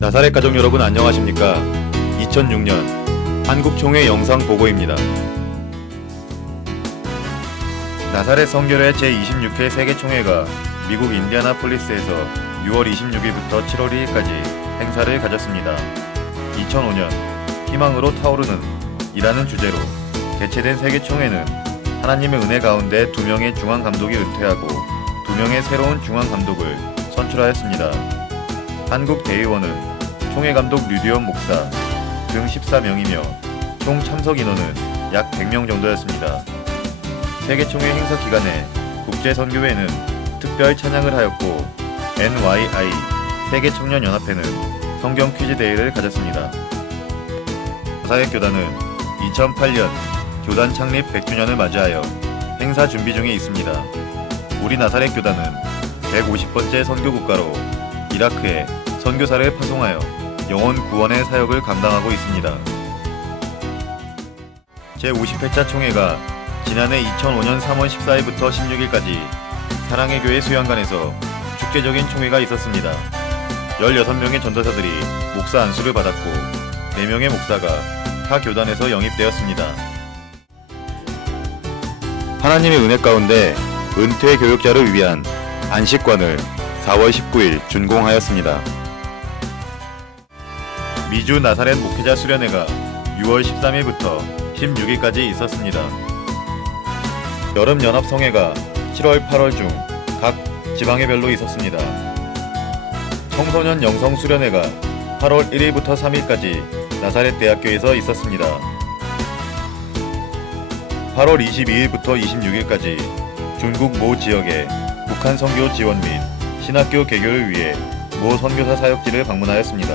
나사렛 가족 여러분 안녕하십니까? 2006년 한국총회 영상 보고입니다. 나사렛 선교회 제26회 세계총회가 미국 인디애나폴리스에서 6월 26일부터 7월 2일까지 행사를 가졌습니다. 2005년 희망으로 타오르는 이라는 주제로 개최된 세계총회는 하나님의 은혜 가운데 2명의 중앙감독이 은퇴하고 2명의 새로운 중앙감독을 선출하였습니다. 한국 대의원은 총회감독 류디온 목사 등 14명이며 총 참석 인원은 약 100명 정도였습니다. 세계총회 행사 기간에 국제선교회는 특별 찬양을 하였고 NYI 세계청년연합회는 성경 퀴즈 대회를 가졌습니다. 나사렛 교단은 2008년 교단 창립 100주년을 맞이하여 행사 준비 중에 있습니다. 우리 나사렛 교단은 150번째 선교국가로 이라크에 선교사를 파송하여 영혼 구원의 사역을 감당하고 있습니다. 제50회차 총회가 지난해 2005년 3월 14일부터 16일까지 사랑의 교회 수양관에서 축제적인 총회가 있었습니다. 16명의 전도사들이 목사 안수를 받았고 4명의 목사가 타 교단에서 영입되었습니다. 하나님의 은혜 가운데 은퇴 교육자를 위한 안식관을 4월 19일 준공하였습니다. 미주 나사렛 목회자 수련회가 6월 13일부터 16일까지 있었습니다. 여름연합성회가 7월 8월 중 각 지방회별로 있었습니다. 청소년 영성 수련회가 8월 1일부터 3일까지 나사렛 대학교에서 있었습니다. 8월 22일부터 26일까지 중국 모 지역의 북한 선교 지원 및 신학교 개교를 위해 모 선교사 사역지를 방문하였습니다.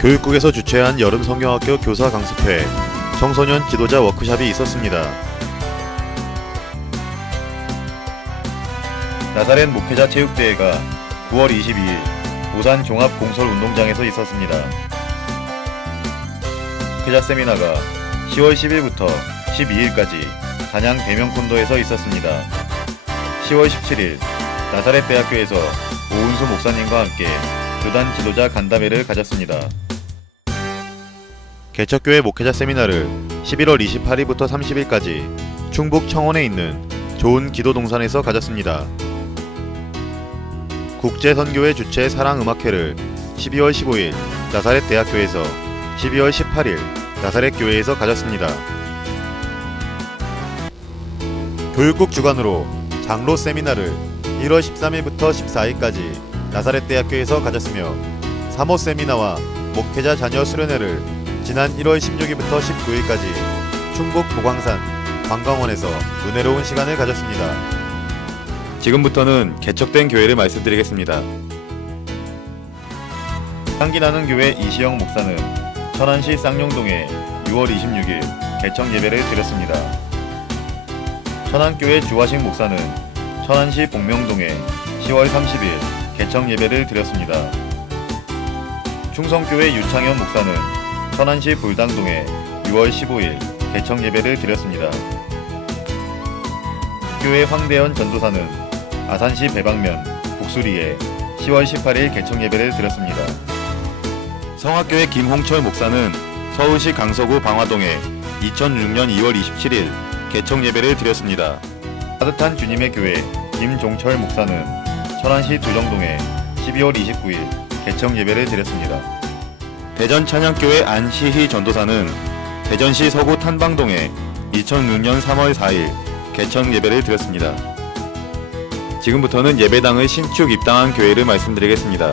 교육국에서 주최한 여름 성경학교 교사 강습회, 청소년 지도자 워크숍이 있었습니다. 나사렛 목회자 체육대회가 9월 22일 오산 종합공설운동장에서 있었습니다. 목회자 세미나가 10월 10일부터 12일까지 단양 대명콘도에서 있었습니다. 10월 17일 나사렛 대학교에서 오은수 목사님과 함께 교단 지도자 간담회를 가졌습니다. 개척교회 목회자 세미나를 11월 28일부터 30일까지 충북 청원에 있는 좋은 기도동산에서 가졌습니다. 국제선교회 주최 사랑음악회를 12월 15일 나사렛 대학교에서 12월 18일 나사렛 교회에서 가졌습니다. 교육국 주관으로 장로 세미나를 1월 13일부터 14일까지 나사렛 대학교에서 가졌으며 사모 세미나와 목회자 자녀 수련회를 지난 1월 16일부터 19일까지 충북 보광산 관광원에서 은혜로운 시간을 가졌습니다. 지금부터는 개척된 교회를 말씀드리겠습니다. 향기나는 교회 이시영 목사는 천안시 쌍용동에 6월 26일 개척 예배를 드렸습니다. 천안교회 주화식 목사는 천안시 복명동에 10월 30일 개척 예배를 드렸습니다. 충성교회 유창현 목사는 천안시 불당동에 6월 15일 개척 예배를 드렸습니다. 교회 황대현 전도사는 아산시 배방면 북수리에 10월 18일 개척 예배를 드렸습니다. 성화교회 김홍철 목사는 서울시 강서구 방화동에 2006년 2월 27일 개척 예배를 드렸습니다. 따뜻한 주님의 교회 김종철 목사는 천안시 두정동에 12월 29일 개척 예배를 드렸습니다. 대전 찬양교회 안시희 전도사는 대전시 서구 탄방동에 2006년 3월 4일 개척 예배를 드렸습니다. 지금부터는 예배당을 신축 입당한 교회를 말씀드리겠습니다.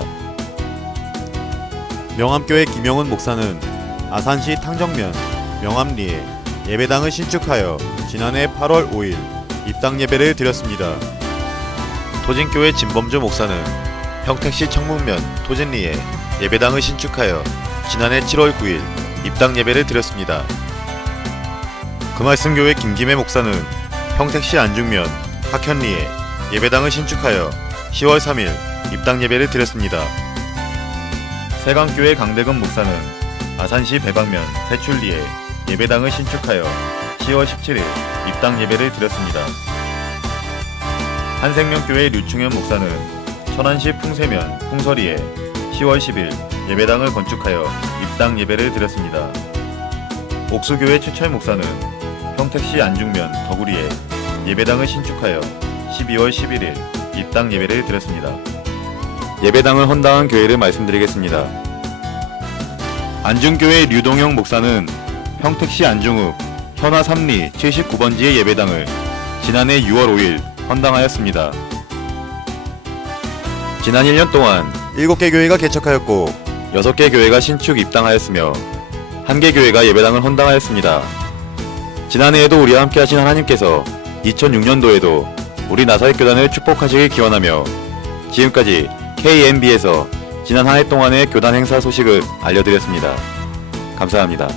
명암교회 김영은 목사는 아산시 탕정면 명암리에 예배당을 신축하여 지난해 8월 5일 입당 예배를 드렸습니다. 토진교회 진범주 목사는 평택시 청문면 토진리에 예배당을 신축하여 지난해 7월 9일 입당 예배를 드렸습니다. 금알승교회 김김혜 목사는 평택시 안중면 학현리에 예배당을 신축하여 10월 3일 입당 예배를 드렸습니다. 세강교회 강대근 목사는 아산시 배방면 세출리에 예배당을 신축하여 10월 17일 입당 예배를 드렸습니다. 한생명교회 류충현 목사는 천안시 풍세면 풍서리에 10월 10일 예배당을 건축하여 입당 예배를 드렸습니다. 옥수교회 최철 목사는 평택시 안중면 덕우리에 예배당을 신축하여 12월 11일 입당 예배를 드렸습니다. 예배당을 헌당한 교회를 말씀드리겠습니다. 안중교회 류동영 목사는 평택시 안중읍 현화 3리 79번지의 예배당을 지난해 6월 5일 헌당하였습니다. 지난 1년 동안 7개 교회가 개척하였고 6개 교회가 신축 입당하였으며 1개 교회가 예배당을 헌당하였습니다. 지난해에도 우리와 함께 하신 하나님께서 2006년도에도 우리 나사렛 교단을 축복하시길 기원하며 지금까지 KMB에서 지난 한 해 동안의 교단 행사 소식을 알려드렸습니다. 감사합니다.